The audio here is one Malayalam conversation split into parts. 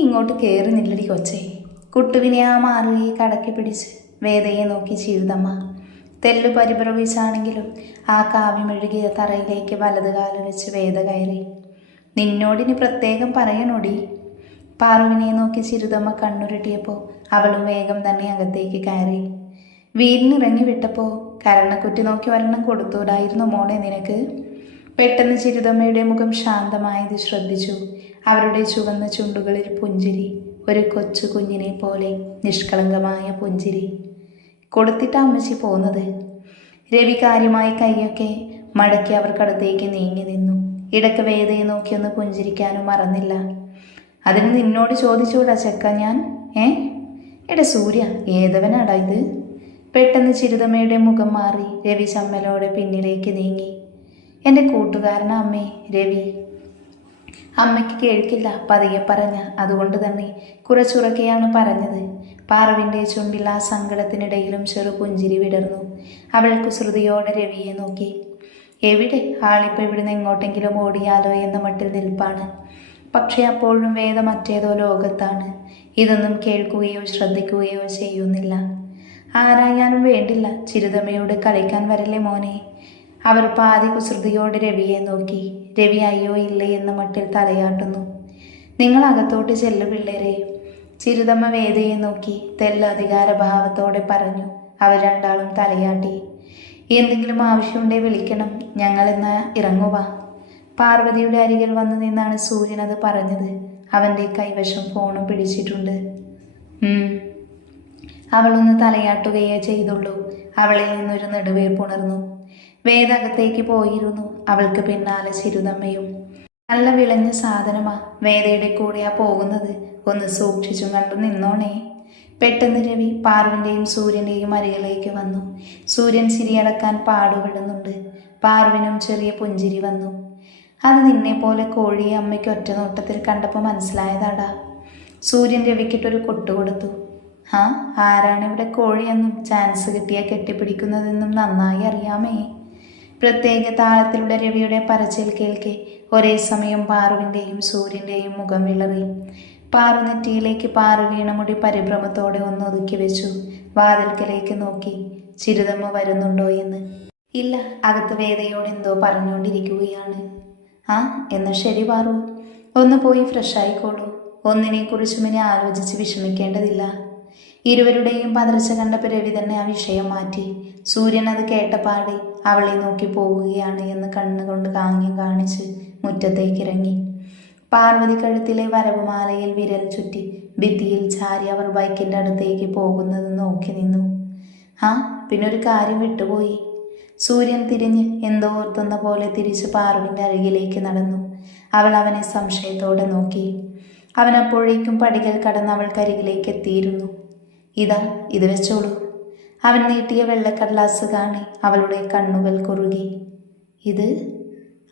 ഇങ്ങോട്ട് കയറി നില്ലടി കൊച്ചേ. കുട്ടുവിനെ ആ മാറുകയെ കടക്കി പിടിച്ച് വേദയെ നോക്കി ചീഴുതമ്മ തെല്ലു പരിഭ്രമിച്ചാണെങ്കിലും ആ കാവ്യമെഴുകിയ തറയിലേക്ക് വലത് വെച്ച് വേദ കയറി. നിന്നോടിനി പ്രത്യേകം പറയണോടി? പാറുവിനെ നോക്കി ചിരുതമ്മ കണ്ണുരുട്ടിയപ്പോൾ അവളും വേഗം തന്നെ അകത്തേക്ക് കയറി. വീടിനിറങ്ങി വിട്ടപ്പോൾ കരണക്കുറ്റി നോക്കി ഒരെണ്ണം കൊടുത്തൂടായിരുന്നു മോളെ നിനക്ക്? പെട്ടെന്ന് ചിരുതമ്മയുടെ മുഖം ശാന്തമായത് ശ്രദ്ധിച്ചു. അവരുടെ ചുവന്ന ചുണ്ടുകളിൽ പുഞ്ചിരി ഒരു കൊച്ചു കുഞ്ഞിനെ പോലെ നിഷ്കളങ്കമായ പുഞ്ചിരി. കൊടുത്തിട്ട് അമ്മച്ചി പോന്നത്? രവി കാര്യമായി കൈയൊക്കെ മടക്കി അവർക്കടുത്തേക്ക് നീങ്ങി നിന്നു. ഇടയ്ക്ക് വേദയെ നോക്കിയൊന്ന് പുഞ്ചിരിക്കാനും മറന്നില്ല. അതിന് നിന്നോട് ചോദിച്ചുകൂടാ ചെക്ക ഞാൻ? ഏ? എടാ സൂര്യ ഏതവനാടാ ഇത്? പെട്ടെന്ന് ചിരുതമ്മയുടെ മുഖം മാറി രവി ചമ്മലോടെ പിന്നിലേക്ക് നീങ്ങി. എന്റെ കൂട്ടുകാരനാ അമ്മേ രവി. അമ്മയ്ക്ക് കേൾക്കില്ല പതിയെ പറഞ്ഞ. അതുകൊണ്ട് തന്നെ കുറച്ചുറക്കെയാണ് പറഞ്ഞത്. പാറവിന്റെ ചുണ്ടിൽ ആ സങ്കടത്തിനിടയിലും ചെറു പുഞ്ചിരി വിടർന്നു. അവൾക്ക് ശ്രുതിയോടെ രവിയെ നോക്കി. എവിടെ? ആളിപ്പോൾ ഇവിടുന്ന് എങ്ങോട്ടെങ്കിലും ഓടിയാലോ എന്ന മട്ടിൽ നിൽപ്പാണ്. പക്ഷേ അപ്പോഴും വേദ മറ്റേതോ ലോകത്താണ്. ഇതൊന്നും കേൾക്കുകയോ ശ്രദ്ധിക്കുകയോ ചെയ്യുന്നില്ല. ആരായാലും വേണ്ടില്ല. ചിരുതമ്മയോട് കളിക്കാൻ വരല്ലേ മോനെ? അവർ പാതി കുസൃതിയോട് രവിയെ നോക്കി. രവി അയ്യോ ഇല്ലേ എന്ന മട്ടിൽ തലയാട്ടുന്നു. നിങ്ങൾ അകത്തോട്ട് ചെല്ലു പിള്ളേരെ. ചിരുതമ്മ വേദയെ നോക്കി തെല്ല അധികാരഭാവത്തോടെ പറഞ്ഞു അവർ രണ്ടാളും തലയാട്ടി. എന്തെങ്കിലും ആവശ്യമുണ്ടേ വിളിക്കണം ഞങ്ങൾ ഇന്ന് ഇറങ്ങുക പാർവതിയുടെ അരികിൽ വന്നു നിന്നാണ് സൂര്യൻ അത് പറഞ്ഞത്. അവന്റെ കൈവശം ഫോണും പിടിച്ചിട്ടുണ്ട്. അവളൊന്ന് തലയാട്ടുകയേ ചെയ്തുള്ളൂ. അവളിൽ നിന്നൊരു നെടുവേർപ്പുണർന്നു വേദകത്തേക്ക് പോയിരുന്നു. അവൾക്ക് പിന്നാലെ ചിരുതമ്മയും നല്ല വിളഞ്ഞ സാധനമാ വേദയുടെ കൂടെയാ പോകുന്നത്. ഒന്ന് സൂക്ഷിച്ചും കണ്ടു നിന്നോണേ. പെട്ടെന്ന് രവി പാർവിന്റെയും സൂര്യന്റെയും അരികിലേക്ക് വന്നു. സൂര്യൻ ചിരിയടക്കാൻ പാടുപെടുന്നുണ്ട്. പാർവിനും ചെറിയ പുഞ്ചിരി വന്നു. അത് നിന്നെ പോലെ കോഴിയെ അമ്മയ്ക്ക് ഒറ്റ നോട്ടത്തിൽ കണ്ടപ്പോൾ മനസ്സിലായതാടാ. സൂര്യൻ രവിക്കിട്ടൊരു കൊട്ടു കൊടുത്തു. ആ ആരാണിവിടെ കോഴിയെന്നും ചാൻസ് കിട്ടിയാൽ കെട്ടിപ്പിടിക്കുന്നതെന്നും നന്നായി അറിയാമേ. പ്രത്യേക താളത്തിലുള്ള രവിയുടെ പറച്ചിൽ കേൾക്കെ. ഒരേ സമയം പാറുവിന്റെയും സൂര്യന്റെയും മുഖം വിളറി. പാറു നെറ്റിയിലേക്ക് പാറു വീണ മുടി പരിഭ്രമത്തോടെ ഒന്ന് ഒതുക്കി വെച്ചു. വാതിൽക്കലേക്ക് നോക്കി. ചിരുതമ്മ വരുന്നുണ്ടോ എന്ന്. ഇല്ല അകത്ത് വേദയോട് എന്തോ പറഞ്ഞുകൊണ്ടിരിക്കുകയാണ്. ആ എന്നാൽ ശരി പാറു. ഒന്ന് പോയി ഫ്രഷ് ആയിക്കോളൂ ഒന്നിനെക്കുറിച്ചും ഇനി ആലോചിച്ച് വിഷമിക്കേണ്ടതില്ല. ഇരുവരുടെയും പതർച്ച കണ്ടപ്പോൾ രവി തന്നെ ആ വിഷയം മാറ്റി. സൂര്യൻ അത് കേട്ടപാടെ അവളെ നോക്കി പോവുകയാണ് എന്ന് കണ്ണുകൊണ്ട് കാങ്ങ്യം കാണിച്ച് മുറ്റത്തേക്ക് ഇറങ്ങി. പാർവതി കഴുത്തിലെ വരവുമാലയിൽ വിരൽ ചുറ്റി ഭിത്തിയിൽ ചാരി അവർ ബൈക്കിന്റെ അടുത്തേക്ക് പോകുന്നത് നോക്കി നിന്നു. ആ പിന്നെ ഒരു കാര്യം വിട്ടുപോയി. സൂര്യൻ തിരിഞ്ഞ് എന്തോ ഓർത്തുന്ന പോലെ തിരിച്ച് പാർവിന്റെ അരികിലേക്ക് നടന്നു. അവൾ അവനെ സംശയത്തോടെ നോക്കി. അവൻ അപ്പോഴേക്കും പടികൾ കടന്ന് അവൾക്കരികിലേക്ക് എത്തിയിരുന്നു. ഇതാ ഇത് വെച്ചോളൂ. അവൻ നീട്ടിയ വെള്ളക്കടലാസ് കാണി അവളുടെ കണ്ണുകൾ കുറുകി. ഇത്?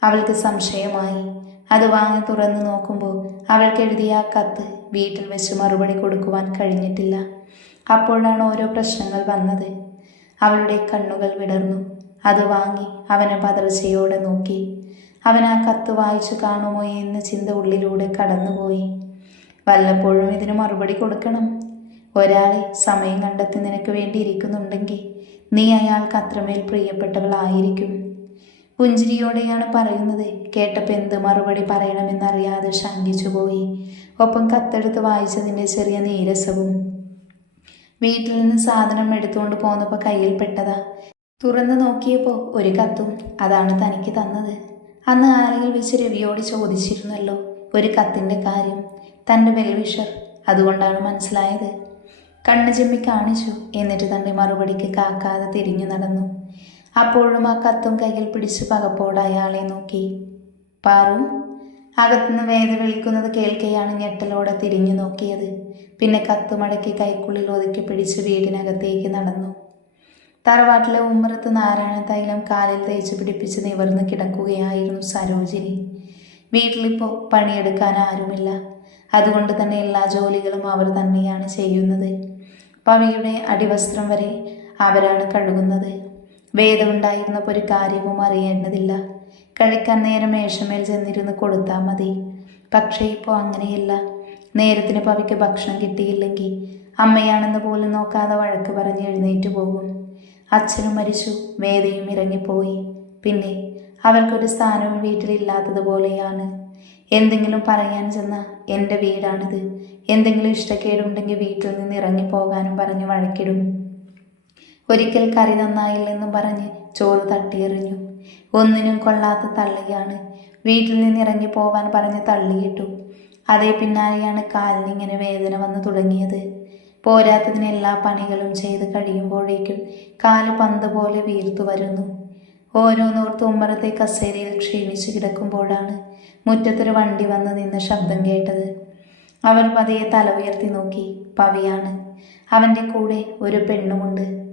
അവൾക്ക് സംശയമായി. അത് വാങ്ങി തുറന്നു നോക്കുമ്പോൾ അവൾക്ക് എഴുതിയ ആ കത്ത് വീട്ടിൽ വെച്ച് മറുപടി കൊടുക്കുവാൻ കഴിഞ്ഞിട്ടില്ല. അപ്പോഴാണ് ഓരോ പ്രശ്നങ്ങൾ വന്നത്. അവളുടെ കണ്ണുകൾ വിടർന്നു. അത് വാങ്ങി അവനെ പതർച്ചയോടെ നോക്കി. അവൻ ആ കത്ത് വായിച്ചു കാണുമോ എന്ന ചിന്ത ഉള്ളിലൂടെ കടന്നുപോയി. വല്ലപ്പോഴും ഇതിന് മറുപടി കൊടുക്കണം. ഒരാളെ സമയം കണ്ടെത്തി നിനക്ക് വേണ്ടി ഇരിക്കുന്നുണ്ടെങ്കിൽ നീ അയാൾക്ക് അത്രമേൽ പ്രിയപ്പെട്ടവളായിരിക്കും. പുഞ്ചിരിയോടെയാണ് പറയുന്നത്. കേട്ടപ്പോൾ എന്ത് മറുപടി പറയണമെന്നറിയാതെ ശങ്കിച്ചുപോയി. ഒപ്പം കത്തെടുത്ത് വായിച്ചതിന്റെ ചെറിയ നീരസവും. വീട്ടിൽ നിന്ന് സാധനം എടുത്തുകൊണ്ട് പോന്നപ്പോൾ കയ്യിൽ പെട്ടതാ. തുറന്നു നോക്കിയപ്പോൾ ഒരു കത്തും അതാണ് തനിക്ക് തന്നത്. അന്ന് ആരെങ്കിൽ വെച്ച് രവിയോട് ചോദിച്ചിരുന്നല്ലോ ഒരു കത്തിന്റെ കാര്യം. തന്റെ വെൽവിഷർ. അതുകൊണ്ടാണ് മനസ്സിലായത്. കണ്ണു ചെമ്മി കാണിച്ചു. എന്നിട്ട് തന്റെ മറുപടിക്ക് കാക്കാതെ തിരിഞ്ഞു നടന്നു. അപ്പോഴും ആ കത്തും കയ്യിൽ പിടിച്ച് പകപ്പോടെ അയാളെ നോക്കി. പാറു അകത്തുനിന്ന് വേദ വിളിക്കുന്നത് കേൾക്കെയാണ് ഞെട്ടലോടെ തിരിഞ്ഞു നോക്കിയത്. പിന്നെ കത്ത് മടക്കി കൈക്കുള്ളിൽ ഒതുക്കി പിടിച്ച് വീടിനകത്തേക്ക് നടന്നു. തറവാട്ടിലെ ഉമ്മറത്ത് നാരായണ തൈലം കാലിൽ തേച്ച് പിടിപ്പിച്ച് നിവർന്ന് കിടക്കുകയായിരുന്നു സരോജിനി. വീട്ടിലിപ്പോൾ പണിയെടുക്കാൻ ആരുമില്ല. അതുകൊണ്ട് തന്നെ എല്ലാ ജോലികളും അവർ തന്നെയാണ് ചെയ്യുന്നത്. പവിയുടെ അടിവസ്ത്രം വരെ അവരാണ് കഴുകുന്നത്. വേദമുണ്ടായിരുന്നപ്പോൾ ഒരു കാര്യവും അറിയേണ്ടതില്ല. കഴിക്കാൻ നേരം മേശമേൽ ചെന്നിരുന്ന് കൊടുത്താൽ മതി. പക്ഷേ ഇപ്പോൾ അങ്ങനെയല്ല. നേരത്തിന് പവിക്ക് ഭക്ഷണം കിട്ടിയില്ലെങ്കിൽ അമ്മയാണെന്ന് പോലും നോക്കാതെ വഴക്ക് പറഞ്ഞ് എഴുന്നേറ്റ് പോകും. അച്ഛനും മരിച്ചു. വേദയും ഇറങ്ങിപ്പോയി. പിന്നെ അവർക്കൊരു സ്ഥാനവും വീട്ടിലില്ലാത്തതുപോലെയാണ്. എന്തെങ്കിലും പറയാൻ ചെന്ന എന്റെ വീടാണിത്. എന്തെങ്കിലും ഇഷ്ടക്കേടുണ്ടെങ്കിൽ വീട്ടിൽ നിന്ന് ഇറങ്ങി പോകാനും പറഞ്ഞ് വഴക്കിടും. ഒരിക്കൽ കറി നന്നായില്ലെന്നും പറഞ്ഞ് ചോറ് തട്ടിയെറിഞ്ഞു. ഒന്നിനും കൊള്ളാത്ത തള്ളിയാണ്. വീട്ടിൽ നിന്ന് ഇറങ്ങി പോകാൻ പറഞ്ഞ് തള്ളിയിട്ടു. അതേ പിന്നാലെയാണ് കാലിനിങ്ങനെ വേദന വന്നു തുടങ്ങിയത്. പോരാത്തതിന് എല്ലാ പണികളും ചെയ്ത് കഴിയുമ്പോഴേക്കും കാൽ പന്ത് പോലെ വീർത്തു വരുന്നു. ഓരോന്നോർത്ത് ഉമ്മറത്തെ കസേരയിൽ ക്ഷീണിച്ച് കിടക്കുമ്പോഴാണ് മുറ്റത്തൊരു വണ്ടി വന്ന് നിന്ന് ശബ്ദം കേട്ടത്. അവർ പതിയെ തല ഉയർത്തി നോക്കി. പവിയാണ്. അവന്റെ കൂടെ ഒരു പെണ്ണുമുണ്ട്.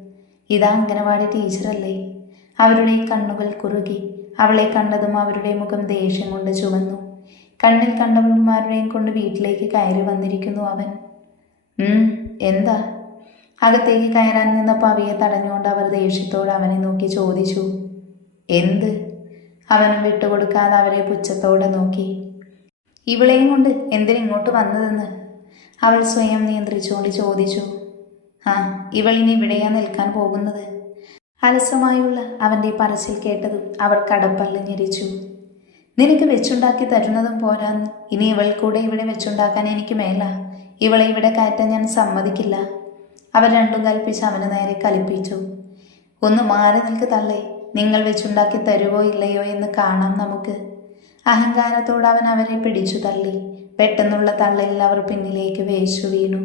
ഇതാ അംഗനവാടി ടീച്ചറല്ലേ? അവരുടെ കണ്ണുകൾ കുറുകി. അവളെ കണ്ടതും അവരുടെ മുഖം ദേഷ്യം കൊണ്ട് ചുവന്നു കണ്ണിൽ കണ്ടവന്മാരുടെയും കൊണ്ട് വീട്ടിലേക്ക് കയറി വന്നിരിക്കുന്നു അവൻ. എന്താ? അകത്തേക്ക് കയറാൻ നിന്ന പവിയെ തടഞ്ഞുകൊണ്ട് അവർ ദേഷ്യത്തോട് അവനെ നോക്കി ചോദിച്ചു. എന്ത്? അവനും വിട്ടുകൊടുക്കാതെ അവരെ പുച്ഛത്തോടെ നോക്കി. ഇവളെയും കൊണ്ട് എന്തിനിങ്ങോട്ട് വന്നതെന്ന്? അവൾ സ്വയം നിയന്ത്രിച്ചുകൊണ്ട് ചോദിച്ചു. ആ ഇവളിനി ഇവിടെയാ നിൽക്കാൻ പോകുന്നത്? അലസമായുള്ള അവന്റെ പറച്ചിൽ കേട്ടതും അവർ കടപ്പല്ല് ഞെരിച്ചു. നിനക്ക് വെച്ചുണ്ടാക്കി തരുന്നതും പോരാ ഇനി ഇവൾ കൂടെ ഇവിടെ വെച്ചുണ്ടാക്കാൻ എനിക്ക് മേല. ഇവളെ ഇവിടെ കയറ്റാൻ ഞാൻ സമ്മതിക്കില്ല. അവർ രണ്ടും കൽപ്പിച്ച് അവന് നേരെ കലിപ്പിച്ചു. ഒന്ന് മാറി നിൽക്ക് തള്ളേ. നിങ്ങൾ വെച്ചുണ്ടാക്കി തരുവോ ഇല്ലയോ എന്ന് കാണാം നമുക്ക്. അഹങ്കാരത്തോട് അവൻ അവരെ പിടിച്ചു തള്ളി. പെട്ടെന്നുള്ള തള്ളലിൽ അവർ പിന്നിലേക്ക് വേച്ചു വീണു.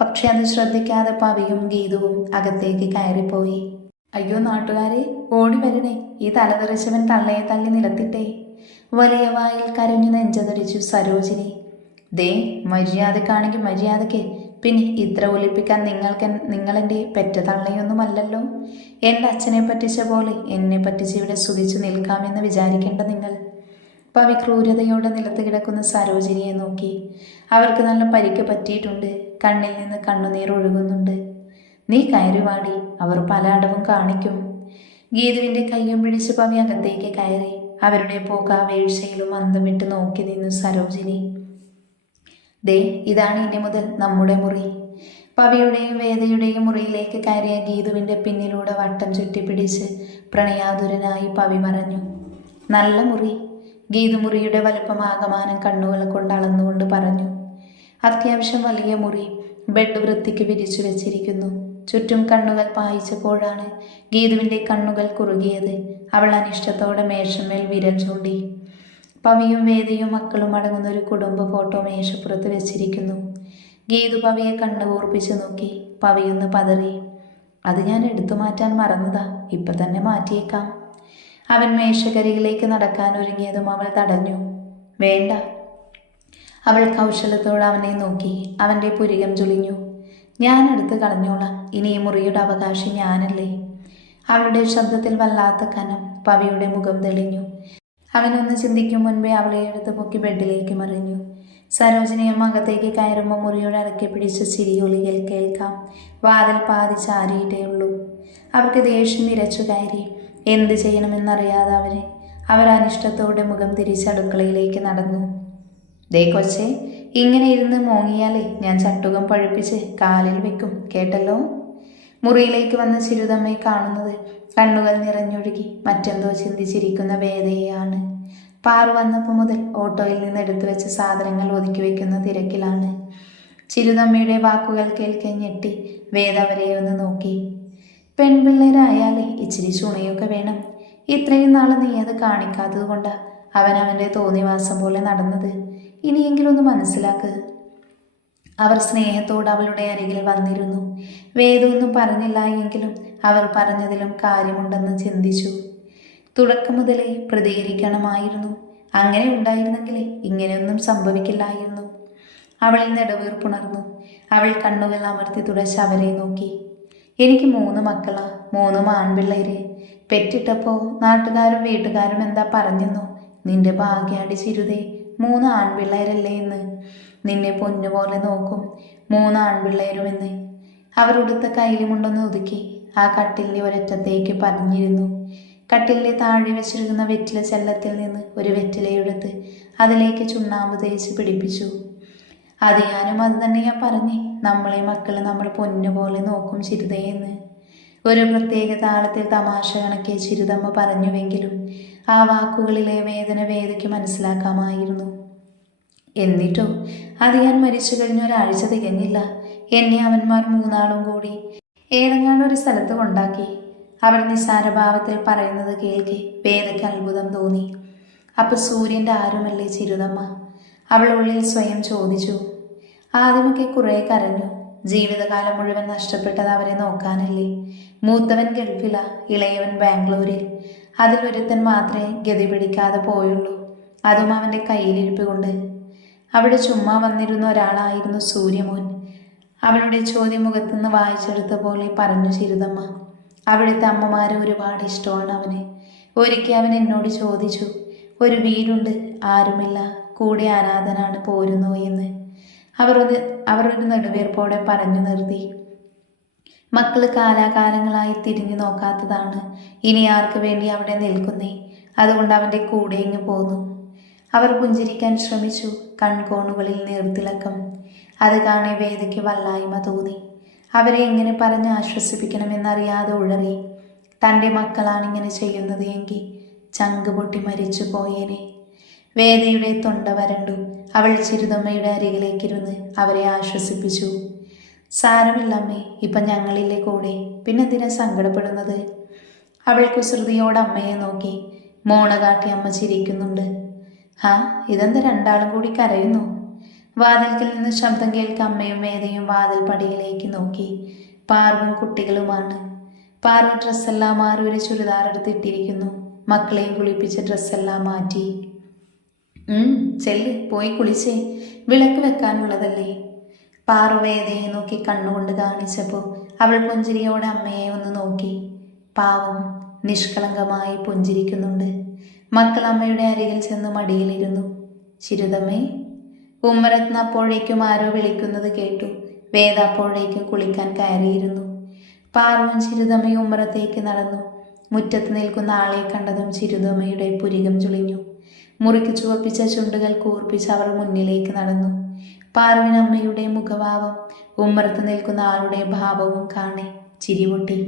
പക്ഷെ അത് ശ്രദ്ധിക്കാതെ പവിയും ഗീതവും അകത്തേക്ക് കയറിപ്പോയി. അയ്യോ നാട്ടുകാരെ ഓടി വരണേ. ഈ തലതെറിച്ചവൻ തള്ളയെ തള്ളി നിലത്തിട്ടേ വലിയ വായിൽ കരഞ്ഞു നെഞ്ചതൊരിച്ചു സരോജിനി. ദേ മര്യാദക്കാണെങ്കിൽ മര്യാദയ്ക്ക് പിന്നെ ഇത്ര ഒലിപ്പിക്കാൻ നിങ്ങൾക്ക് നിങ്ങളെന്റെ പെറ്റ തള്ളയൊന്നുമല്ലല്ലോ എന്റെ അച്ഛനെ പറ്റിച്ച പോലെ എന്നെ പറ്റിച്ച് ഇവിടെ സുഖിച്ചു നിൽക്കാമെന്ന് വിചാരിക്കേണ്ട നിങ്ങൾ. പവി ക്രൂരതയോടെ നിലത്ത് കിടക്കുന്ന സരോജിനിയെ നോക്കി. അവർക്ക് നല്ല പരിക്ക് പറ്റിയിട്ടുണ്ട്. കണ്ണിൽ നിന്ന് കണ്ണുനീർ ഒഴുകുന്നുണ്ട്. നീ കയറി വാടി. അവർ പല അടവും കാണിക്കും. ഗീതുവിന്റെ കയ്യും പിടിച്ച് പവി അകത്തേക്ക് കയറി. അവരുടെ പോക വീഴ്ചയിലും അന്തം നോക്കി നിന്നു സരോജിനി. ദേ ഇതാണ് ഇനി മുതൽ നമ്മുടെ മുറി. പവിയുടെയും വേദയുടെയും മുറിയിലേക്ക് കയറിയ ഗീതുവിന്റെ പിന്നിലൂടെ വട്ടം ചുറ്റിപ്പിടിച്ച് പ്രണയാതുരനായി പവി പറഞ്ഞു നല്ല മുറി. ഗീതുമുറിയുടെ വലുപ്പം ആകമാനം കണ്ണുകൾ കൊണ്ട് അളന്നുകൊണ്ട് പറഞ്ഞു. അത്യാവശ്യം വലിയ മുറി. ബെഡ് വൃത്തിക്ക് വിരിച്ചു വെച്ചിരിക്കുന്നു. ചുറ്റും കണ്ണുകൾ പായിച്ചപ്പോഴാണ് ഗീതുവിന്റെ കണ്ണുകൾ കുറുകിയത്. അവൾ അനിഷ്ടത്തോടെ മേശമേൽ വിരൽ ചൂണ്ടി. പവിയും വേദിയും മക്കളും അടങ്ങുന്ന ഒരു കുടുംബ ഫോട്ടോ മേശപ്പുറത്ത് വെച്ചിരിക്കുന്നു. ഗീതു പവിയെ കണ്ണു ഓർപ്പിച്ചു നോക്കി പവിയൊന്ന് പതറി. അത് ഞാൻ എടുത്തു മാറ്റാൻ മറന്നതാ ഇപ്പൊ തന്നെ മാറ്റിയേക്കാം. അവൻ മേശക്കരികിലേക്ക് നടക്കാൻ ഒരുങ്ങിയതും അവൾ തടഞ്ഞു. വേണ്ട. അവൾ കൗശലത്തോടെ അവനെ നോക്കി അവന്റെ പുരികം ചുളിഞ്ഞു. ഞാൻ എടുത്ത് കളഞ്ഞോളാം ഇനി ഈ മുറിയുടെ അവകാശി ഞാനല്ലേ. അവളുടെ ശബ്ദത്തിൽ വല്ലാത്ത കനം പവിയുടെ മുഖം തെളിഞ്ഞു. അവനൊന്ന് ചിന്തിക്കും മുൻപേ അവളെ എടുത്ത് പൊക്കി ബെഡിലേക്ക് മറിഞ്ഞു. സരോജനയും അകത്തേക്ക് കയറുമ്പോൾ മുറിയോട് അടക്കി പിടിച്ച് ചിരിയൊളികൾ കേൾക്കാം. വാതിൽ പാതി ചാരിയിട്ടേ ഉള്ളൂ. അവർക്ക് ദേഷ്യം നിരച്ചു കയറി. എന്ത് ചെയ്യണമെന്നറിയാതെ അവർ അവരനിഷ്ടത്തോടെ മുഖം തിരിച്ച് അടുക്കളയിലേക്ക് നടന്നു. ദേ കൊച്ചേ ഇങ്ങനെ ഇരുന്ന് മോങ്ങിയാലേ ഞാൻ ചട്ടുകം പഴുപ്പിച്ച് കാലിൽ വെക്കും. കേട്ടല്ലോ? മുറിയിലേക്ക് വന്ന ചിരുതമ്മയെ കാണുന്നത് കണ്ണുകൾ നിറഞ്ഞൊഴുകി മറ്റെന്തോ ചിന്തിച്ചിരിക്കുന്ന വേദയെയാണ്. പാറു വന്നപ്പോൾ മുതൽ ഓട്ടോയിൽ നിന്ന് എടുത്തു വെച്ച സാധനങ്ങൾ ഒതുക്കി വെക്കുന്ന തിരക്കിലാണ്. ചിരുതമ്മയുടെ വാക്കുകൾ കേൾക്കെ ഞെട്ടി വേദ അവരെ ഒന്ന് നോക്കി. പെൺപിള്ളേരായാലേ ഇച്ചിരി ചുണയൊക്കെ വേണം. ഇത്രയും നാൾ നീ അത് കാണിക്കാത്തത് കൊണ്ടാ അവൻ അവന്റെ തോന്നിവാസം പോലെ നടന്നത്. ഇനിയെങ്കിലും ഒന്ന് മനസ്സിലാക്ക്. അവർ സ്നേഹത്തോട് അവളുടെ അരികിൽ വന്നിരുന്നു. വേദമൊന്നും പറഞ്ഞില്ല എങ്കിലും അവർ പറഞ്ഞതിലും കാര്യമുണ്ടെന്ന് ചിന്തിച്ചു. തുടക്കം മുതലേ പ്രതികരിക്കണമായിരുന്നു. അങ്ങനെ ഉണ്ടായിരുന്നെങ്കിൽ ഇങ്ങനെയൊന്നും സംഭവിക്കില്ലായിരുന്നു. അവളിൽ നെടുവീർപ്പുണർന്നു അവൾ കണ്ണുകൾ അമർത്തി തുടച്ച് അവരെ നോക്കി. എനിക്ക് മൂന്ന് മക്കളാ മൂന്ന് ആൺപിള്ളേര്. പെറ്റിട്ടപ്പോ നാട്ടുകാരും വീട്ടുകാരും എന്താ പറഞ്ഞെന്നോ? നിന്റെ ഭാഗ്യാടി ചിരുതേ മൂന്ന് ആൺപിള്ളേരല്ലേ എന്ന്. നിന്നെ പൊന്നുപോലെ നോക്കും മൂന്ന് ആൺപിള്ളേരുമെന്ന് അവരുടുത്ത കയ്യിലുമുണ്ടെന്ന് ഒതുക്കി ആ കട്ടിലിന്റെ ഒരറ്റത്തേക്ക് പറഞ്ഞിരുന്നു കട്ടിലിന്റെ താഴെ വെച്ചിരിക്കുന്ന വെറ്റില ചെല്ലത്തിൽ നിന്ന് ഒരു വെറ്റിലയെടുത്ത് അതിലേക്ക് ചുണ്ണാമ്പ് തേച്ച് പിടിപ്പിച്ചു. അത് ഞാനും അത് തന്നെ ഞാൻ പറഞ്ഞ്. നമ്മളെ മക്കൾ നമ്മൾ പൊന്നുപോലെ നോക്കും ചിരുതയെന്ന് ഒരു പ്രത്യേക താളത്തിൽ തമാശ കണക്കിയ ചിരുതമ്മ പറഞ്ഞുവെങ്കിലും ആ വാക്കുകളിലെ വേദന വേദയ്ക്ക് മനസ്സിലാക്കാമായിരുന്നു. എന്നിട്ടോ? അത് ഞാൻ മരിച്ചു കഴിഞ്ഞ ഒരാഴ്ച തികഞ്ഞില്ല. എന്നെ അവന്മാർ മൂന്നാളും കൂടി ഏതെങ്ങാണ്ട് ഒരു സ്ഥലത്ത് കൊണ്ടാക്കി. അവൾ നിസ്സാരഭാവത്തിൽ പറയുന്നത് കേൾക്കെ വേദയ്ക്ക് അത്ഭുതം തോന്നി. അപ്പൊ സൂര്യന്റെ ആരുമല്ലേ ചിരുതമ്മ? അവൾ ഉള്ളിൽ സ്വയം ചോദിച്ചു. ആദ്യമൊക്കെ കുറെ കരഞ്ഞു. ജീവിതകാലം മുഴുവൻ നഷ്ടപ്പെട്ടത് അവരെ നോക്കാനല്ലേ. മൂത്തവൻ ഗൾഫില ഇളയവൻ ബാംഗ്ലൂരിൽ. അതിൽ ഒരുത്തൻ മാത്രമേ ഗതി പിടിക്കാതെ പോയുള്ളൂ. അതും അവന്റെ കയ്യിലിരിപ്പ് കൊണ്ട് അവിടെ ചുമ്മാ വന്നിരുന്ന ഒരാളായിരുന്നു സൂര്യമോൻ. അവളുടെ ചോദ്യമുഖത്തു നിന്ന് വായിച്ചെടുത്ത പോലെ പറഞ്ഞു ചിരുതമ്മ അവിടുത്തെ അമ്മമാരെ ഒരുപാട് ഇഷ്ടമാണ് അവന്. ഒരിക്കൽ അവൻ എന്നോട് ചോദിച്ചു ഒരു വീടുണ്ട് ആരുമില്ല കൂടെ ആരാധനാണ് പോരുന്നു എന്ന്. അവർ ഒരു നെടുവേർപ്പോടെ പറഞ്ഞു നിർത്തി. മക്കൾ കാലാകാലങ്ങളായി തിരിഞ്ഞു നോക്കാത്തതാണ്. ഇനി ആർക്ക് വേണ്ടി അവിടെ നിൽക്കുന്നേ? അതുകൊണ്ട് അവന്റെ കൂടെ ഇങ്ങ് പോന്നു. അവർ പുഞ്ചിരിക്കാൻ ശ്രമിച്ചു കൺകോണുകളിൽ നീർത്തിളക്കം. അത് കാണെ വേദയ്ക്ക് വല്ലായ്മ തോന്നി. അവരെ എങ്ങനെ പറഞ്ഞ് ആശ്വസിപ്പിക്കണമെന്നറിയാതെ ഉഴറി. തന്റെ മക്കളാണ് ഇങ്ങനെ ചെയ്യുന്നത് എങ്കിൽ ചങ്ക് പൊട്ടി മരിച്ചു പോയേനെ. വേദയുടെ തൊണ്ട വരണ്ടു. അവൾ ചിരുതമ്മയുടെ അരികിലേക്കിരുന്ന് അവരെ ആശ്വസിപ്പിച്ചു. സാരമില്ലമ്മേ ഇപ്പം ഞങ്ങളില്ലേ കൂടെ. പിന്നെന്തിനാ സങ്കടപ്പെടുന്നത്? അവൾ കുസൃതിയോട് അമ്മയെ നോക്കി. മോണ കാട്ടി അമ്മ ചിരിക്കുന്നുണ്ട്. ഹാ ഇതെന്ത് രണ്ടാളും കൂടി കരയുന്നു? വാതിൽക്കിൽ നിന്ന് ശബ്ദം കേൾക്ക അമ്മയും മേതയും വാതിൽ പടിയിലേക്ക് നോക്കി. പാർവും കുട്ടികളുമാണ്. പാർവ് ഡ്രസ്സെല്ലാം മാറി ഒരു ചുരിദാർ എടുത്തിട്ടിരിക്കുന്നു മക്കളെയും കുളിപ്പിച്ച് ഡ്രസ്സെല്ലാം മാറ്റി. ചെല്ല് പോയി കുളിച്ചേ. വിളക്ക് വെക്കാനുള്ളതല്ലേ? പാർവേദയെ നോക്കി കണ്ണുകൊണ്ട് കാണിച്ചപ്പോൾ അവൾ പുഞ്ചിരിയോടെ അമ്മയെ ഒന്ന് നോക്കി. പാവം നിഷ്കളങ്കമായി പുഞ്ചിരിക്കുന്നുണ്ട്. മക്കൾ അമ്മയുടെ അരികിൽ ചെന്ന് മടിയിലിരുന്നു ചിരുതമ്മേ ഉമ്മരത്ന അപ്പോഴേക്കും ആരോ വിളിക്കുന്നത് കേട്ടു. വേദ അപ്പോഴേക്കും കുളിക്കാൻ കയറിയിരുന്നു. പാർവൻ ചിരുതമ്മയും ഉമ്മറത്തേക്ക് നടന്നു. മുറ്റത്ത് നിൽക്കുന്ന ആളെ കണ്ടതും ചിരുതമ്മയുടെ പുരികം ചുളിഞ്ഞു. മുറിക്ക് ചുവപ്പിച്ച ചുണ്ടുകൾ കൂർപ്പിച്ച് അവർ മുന്നിലേക്ക് നടന്നു. പാർവിനമ്മയുടെ മുഖഭാവം ഉമ്മറത്ത് നിൽക്കുന്ന ആളുടെ ഭാവവും കാണെ ചിരിപൊട്ടി